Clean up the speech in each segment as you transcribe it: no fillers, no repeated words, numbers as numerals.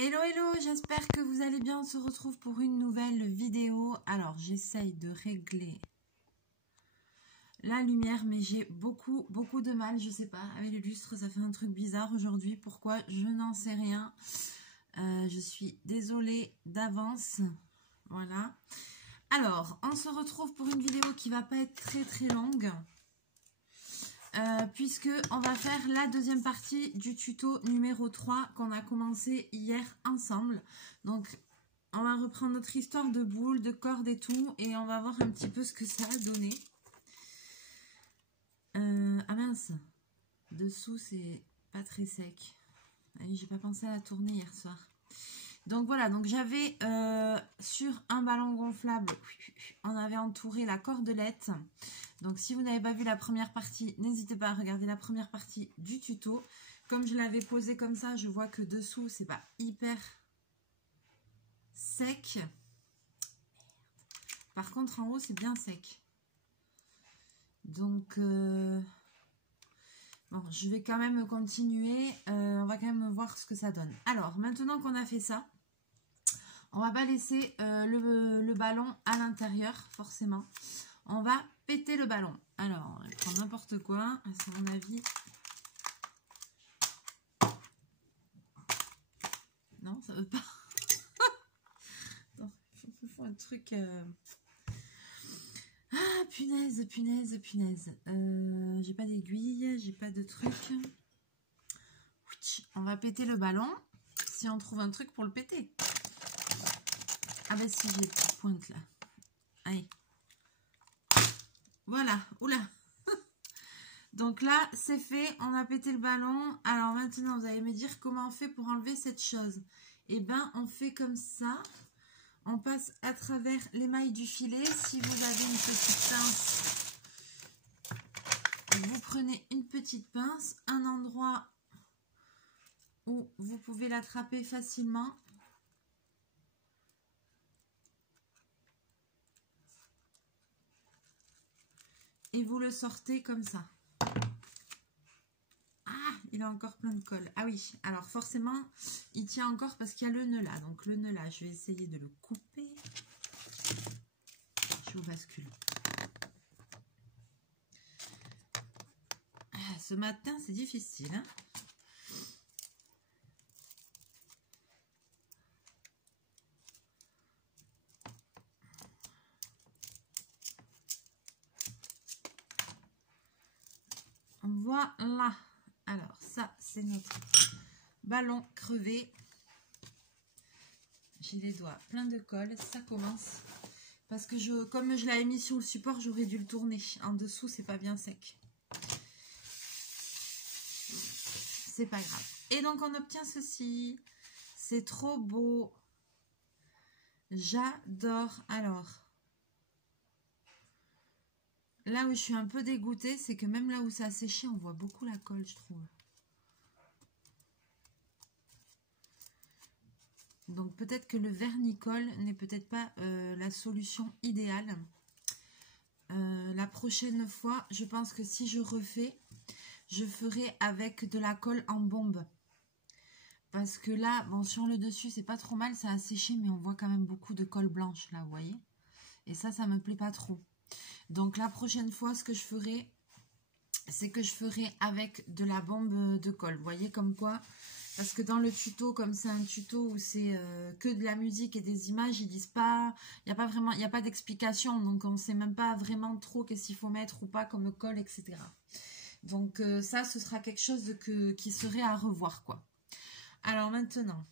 Hello hello, j'espère que vous allez bien, on se retrouve pour une nouvelle vidéo. Alors j'essaye de régler la lumière mais j'ai beaucoup de mal, je sais pas, avec le lustre ça fait un truc bizarre aujourd'hui, pourquoi je n'en sais rien. Je suis désolée d'avance, voilà. Alors on se retrouve pour une vidéo qui va pas être très longue. Puisque on va faire la deuxième partie du tuto numéro 3 qu'on a commencé hier ensemble. Donc on va reprendre notre histoire de boules, de cordes et tout, et on va voir un petit peu ce que ça a donné. Ah mince, dessous c'est pas très sec. Allez, j'ai pas pensé à la tourner hier soir. Donc voilà, donc j'avais sur un ballon gonflable, on avait entouré la cordelette. Donc si vous n'avez pas vu la première partie, n'hésitez pas à regarder la première partie du tuto. Comme je l'avais posé comme ça, je vois que dessous c'est pas hyper sec. Par contre en haut c'est bien sec. Donc bon, je vais quand même continuer. On va quand même voir ce que ça donne. Alors maintenant qu'on a fait ça, on va pas laisser le ballon à l'intérieur forcément. On va péter le ballon. Alors, on va prendre n'importe quoi. C'est mon avis. Non, ça veut pas. Attends, il faut un truc. Ah, punaise. J'ai pas d'aiguille, j'ai pas de truc. On va péter le ballon. Si on trouve un truc pour le péter. Ah bah si, j'ai des petites pointes là. Allez. Voilà, oula. Donc là, c'est fait, on a pété le ballon. Alors maintenant, vous allez me dire comment on fait pour enlever cette chose. Eh bien, on fait comme ça. On passe à travers l'émail du filet. Si vous avez une petite pince, vous prenez une petite pince, un endroit où vous pouvez l'attraper facilement. Et vous le sortez comme ça. Ah, il a encore plein de colle. Ah oui, alors forcément, il tient encore parce qu'il y a le nœud là. Donc le nœud là, je vais essayer de le couper. Je vous bascule. Ah, ce matin, c'est difficile, hein? Voilà. Alors ça, c'est notre ballon crevé. J'ai les doigts pleins de colle. Ça commence. Parce que comme je l'avais mis sur le support, j'aurais dû le tourner. En dessous, c'est pas bien sec. C'est pas grave. Et donc, on obtient ceci. C'est trop beau. J'adore. Alors, là où je suis un peu dégoûtée, c'est que même là où ça a séché, on voit beaucoup la colle, je trouve. Donc peut-être que le vernicole n'est peut-être pas la solution idéale. La prochaine fois, je pense que si je refais, je ferai avec de la colle en bombe. Parce que là, bon, sur le dessus, c'est pas trop mal, ça a séché, mais on voit quand même beaucoup de colle blanche, là, vous voyez. Et ça me plaît pas trop. Donc la prochaine fois, ce que je ferai, c'est que je ferai avec de la bombe de colle. Vous voyez comme quoi, parce que dans le tuto, comme c'est un tuto où c'est que de la musique et des images, ils disent pas, il n'y a pas d'explication, donc on ne sait même pas vraiment trop qu'est-ce qu'il faut mettre ou pas comme colle, etc. Donc ça, ce sera quelque chose qui serait à revoir, quoi. Alors maintenant,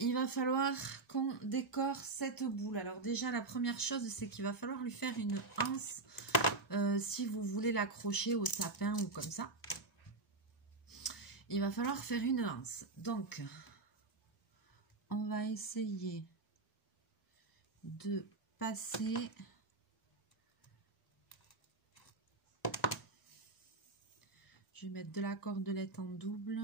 il va falloir qu'on décore cette boule. Alors déjà, la première chose, c'est qu'il va falloir lui faire une anse si vous voulez l'accrocher au sapin ou comme ça. Il va falloir faire une anse. Donc, on va essayer de passer... Je vais mettre de la cordelette en double.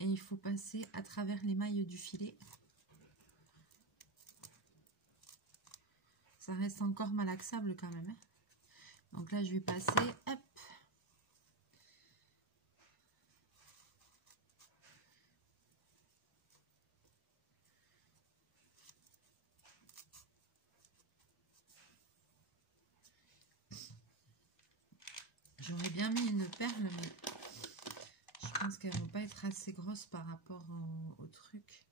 Et il faut passer à travers l'émail du filet. Ça reste encore malaxable quand même. Hein. Donc là, je vais passer, hop. J'aurais bien mis une perle, mais je pense qu'elles vont pas être assez grosses par rapport au truc.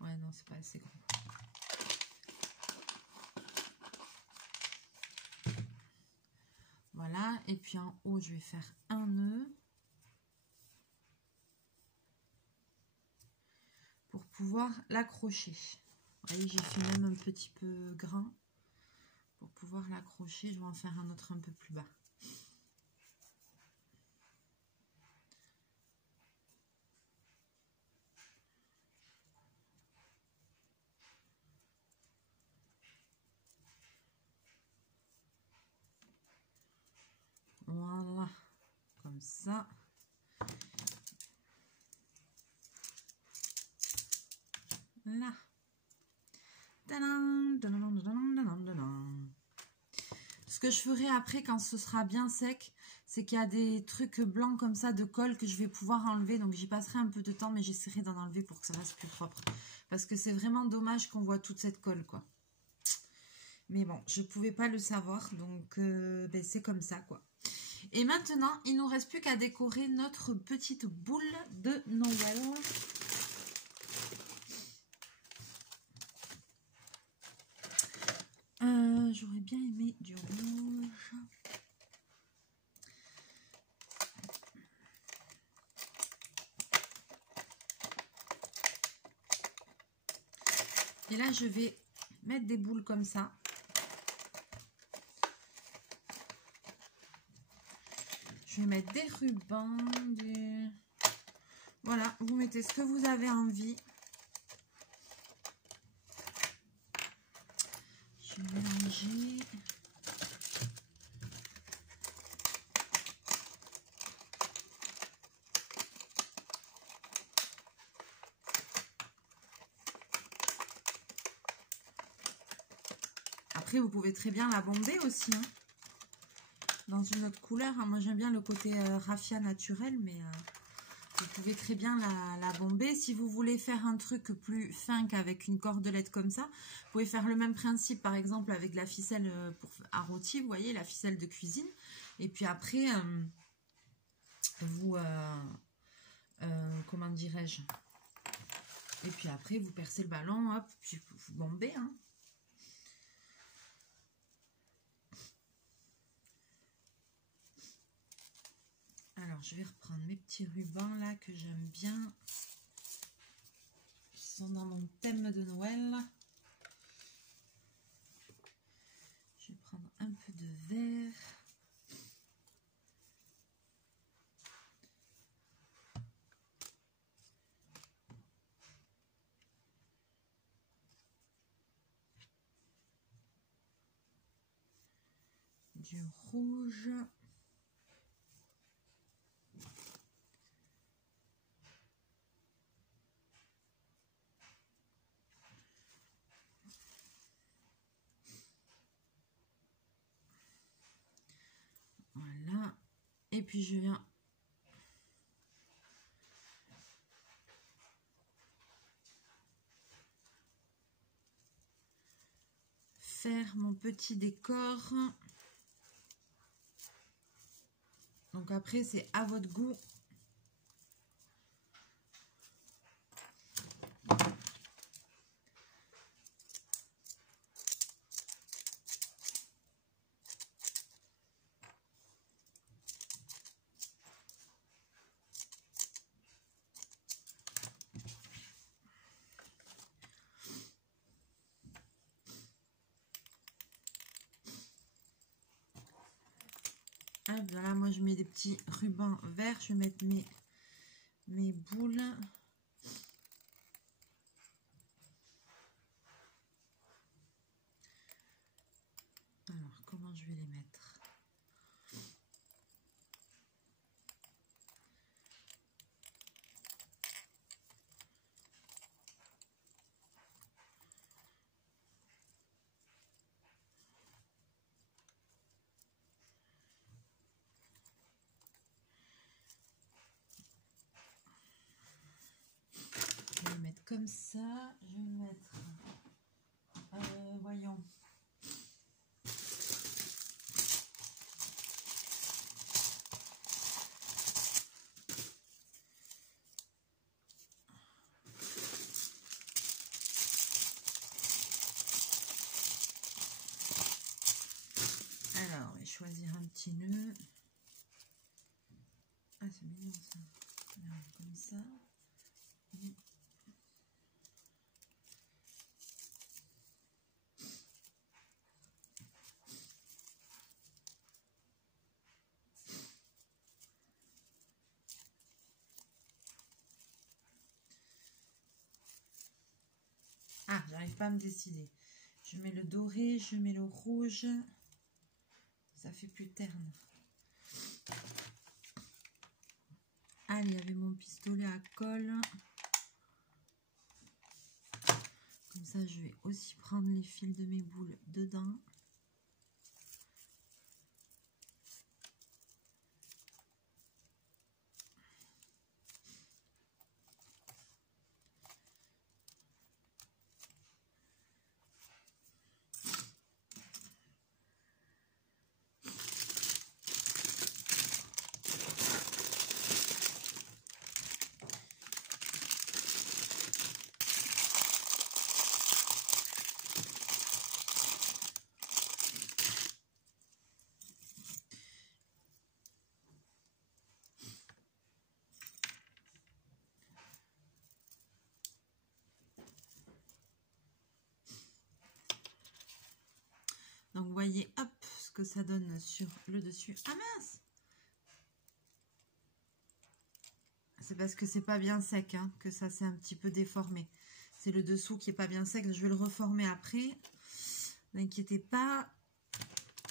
Ouais, non, c'est pas assez gros. Voilà, et puis en haut, je vais faire un nœud pour pouvoir l'accrocher. Vous voyez, j'ai fait même un petit peu grand pour pouvoir l'accrocher. Je vais en faire un autre un peu plus bas. Voilà, comme ça. Là. Ce que je ferai après quand ce sera bien sec, c'est qu'il y a des trucs blancs comme ça de colle que je vais pouvoir enlever. Donc j'y passerai un peu de temps, mais j'essaierai d'en enlever pour que ça reste plus propre. Parce que c'est vraiment dommage qu'on voit toute cette colle, quoi. Mais bon, je ne pouvais pas le savoir, donc ben, c'est comme ça, quoi. Et maintenant, il ne nous reste plus qu'à décorer notre petite boule de Noël. J'aurais bien aimé du rouge. Et là, je vais mettre des boules comme ça. Je vais mettre des rubans, des... Voilà, vous mettez ce que vous avez envie. Je vais mélanger. Après, vous pouvez très bien la bomber aussi, hein, dans une autre couleur. Moi, j'aime bien le côté raffia naturel, mais vous pouvez très bien la bomber. Si vous voulez faire un truc plus fin qu'avec une cordelette comme ça, vous pouvez faire le même principe, par exemple, avec la ficelle à rôti, vous voyez, la ficelle de cuisine. Et puis après, vous... comment dirais-je? Et puis après, vous percez le ballon, hop, puis vous bombez, hein. Alors, je vais reprendre mes petits rubans là que j'aime bien. Ils sont dans mon thème de Noël. Je vais prendre un peu de vert. Du rouge. Voilà. Et puis je viens faire mon petit décor. Donc après, c'est à votre goût. Hop, voilà, moi je mets des petits rubans verts. Je vais mettre mes boules. Alors, comment je vais les mettre? comme ça. Je vais mettre, voyons. Alors, je vais choisir un petit nœud. Ah, c'est mignon ça. Alors, comme ça. Ah, j'arrive pas à me décider. Je mets le doré, je mets le rouge. Ça fait plus terne. Allez, il y avait mon pistolet à colle. Comme ça, je vais aussi prendre les fils de mes boules dedans. Donc, vous voyez, hop, ce que ça donne sur le dessus. Ah mince! C'est parce que c'est pas bien sec, hein, que ça s'est un petit peu déformé. C'est le dessous qui est pas bien sec. Je vais le reformer après. N'inquiétez pas.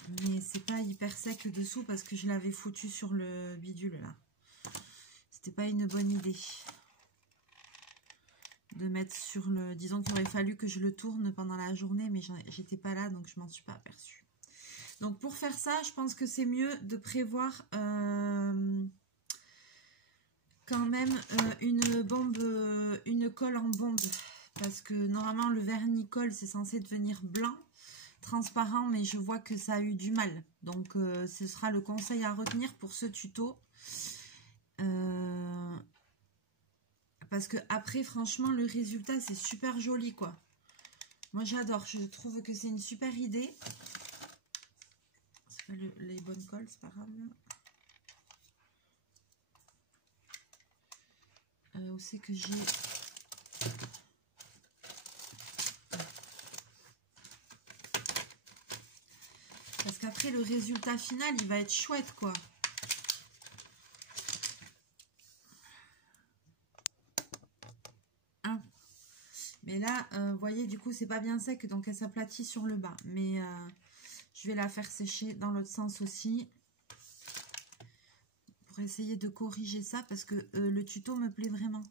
Mais c'est pas hyper sec le dessous parce que je l'avais foutu sur le bidule, là. C'était pas une bonne idée de mettre sur le... Disons qu'il aurait fallu que je le tourne pendant la journée, mais j'étais pas là, donc je m'en suis pas aperçue. Donc pour faire ça, je pense que c'est mieux de prévoir quand même une bombe, une colle en bombe. Parce que normalement le vernis-colle, c'est censé devenir blanc, transparent, mais je vois que ça a eu du mal. Donc ce sera le conseil à retenir pour ce tuto. Parce que après, franchement, le résultat, c'est super joli, quoi. Moi, j'adore. Je trouve que c'est une super idée. C'est pas les bonnes colles, c'est pas grave. Où c'est que j'ai... Parce qu'après, le résultat final, il va être chouette, quoi. Mais là, vous voyez, du coup, c'est pas bien sec, donc elle s'aplatit sur le bas. Mais je vais la faire sécher dans l'autre sens aussi. Pour essayer de corriger ça, parce que le tuto me plaît vraiment.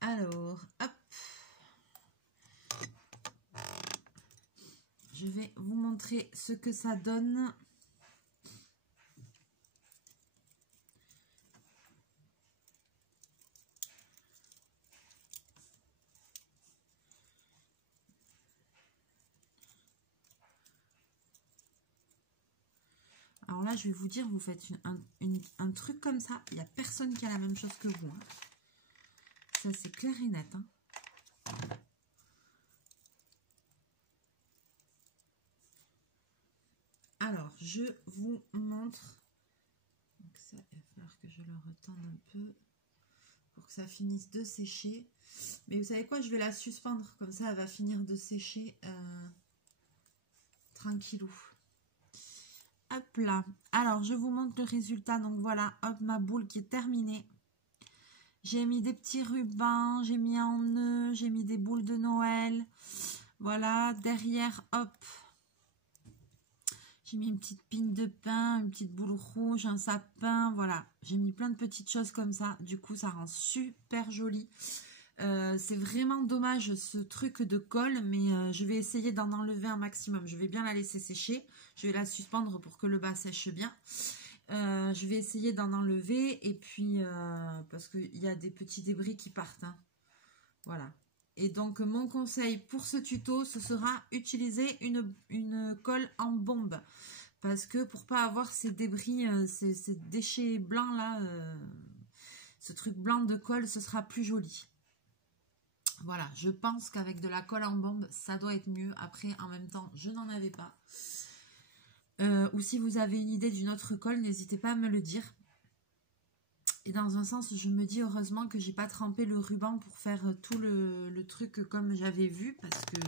Alors, hop. Je vais vous montrer ce que ça donne. Alors là, je vais vous dire, vous faites un truc comme ça. Il n'y a personne qui a la même chose que vous. Hein. Ça, c'est clair et net. Hein. Alors, je vous montre. Donc ça, il va falloir que je le retende un peu pour que ça finisse de sécher. Mais vous savez quoi, je vais la suspendre. Comme ça, elle va finir de sécher tranquillou. Hop là. Alors, je vous montre le résultat. Donc voilà, hop, ma boule qui est terminée. J'ai mis des petits rubans, j'ai mis en nœud, j'ai mis des boules de Noël. Voilà, derrière, hop. J'ai mis une petite pine de pain, une petite boule rouge, un sapin. Voilà, j'ai mis plein de petites choses comme ça. Du coup, ça rend super joli. C'est vraiment dommage ce truc de colle, mais je vais essayer d'en enlever un maximum. Je vais bien la laisser sécher. Je vais la suspendre pour que le bas sèche bien. Je vais essayer d'en enlever et puis parce qu'il y a des petits débris qui partent. Hein. Voilà. Et donc mon conseil pour ce tuto, ce sera utiliser une colle en bombe. Parce que pour pas avoir ces débris, ces déchets blancs là, ce truc blanc de colle, ce sera plus joli. Voilà, je pense qu'avec de la colle en bombe, ça doit être mieux. Après, en même temps, je n'en avais pas. Ou si vous avez une idée d'une autre colle, n'hésitez pas à me le dire. Et dans un sens, je me dis heureusement que j'ai pas trempé le ruban pour faire tout le truc comme j'avais vu, parce que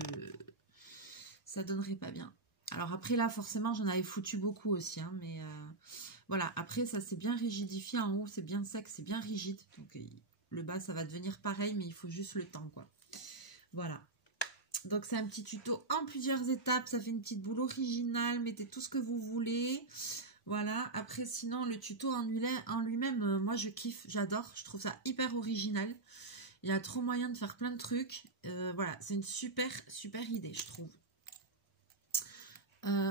ça donnerait pas bien. Alors après là, forcément, j'en avais foutu beaucoup aussi, hein, mais voilà. Après, ça s'est bien rigidifié en haut, c'est bien sec, c'est bien rigide. Donc le bas, ça va devenir pareil, mais il faut juste le temps, quoi. Voilà. Donc c'est un petit tuto en plusieurs étapes, ça fait une petite boule originale, mettez tout ce que vous voulez. Voilà, après sinon le tuto en lui-même, moi je kiffe, j'adore, je trouve ça hyper original. Il y a trop moyen de faire plein de trucs. Voilà, c'est une super idée, je trouve.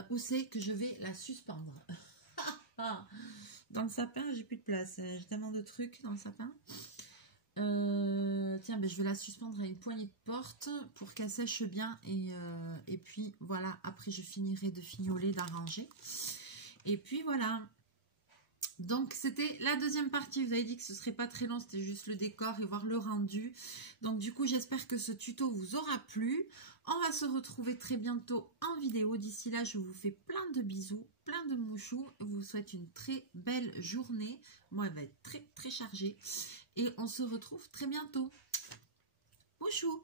Où c'est que je vais la suspendre? Dans le sapin, j'ai plus de place. J'ai tellement de trucs dans le sapin. Tiens, ben, je vais la suspendre à une poignée de porte pour qu'elle sèche bien. Et puis voilà, après je finirai de fignoler, d'arranger. Et puis voilà. Donc c'était la deuxième partie. Vous avez dit que ce serait pas très long, c'était juste le décor et voir le rendu. Donc du coup j'espère que ce tuto vous aura plu. On va se retrouver très bientôt en vidéo. D'ici là je vous fais plein de bisous, plein de mouchous. Je vous souhaite une très belle journée. Moi elle va être très chargée. Et on se retrouve très bientôt. Mouchou!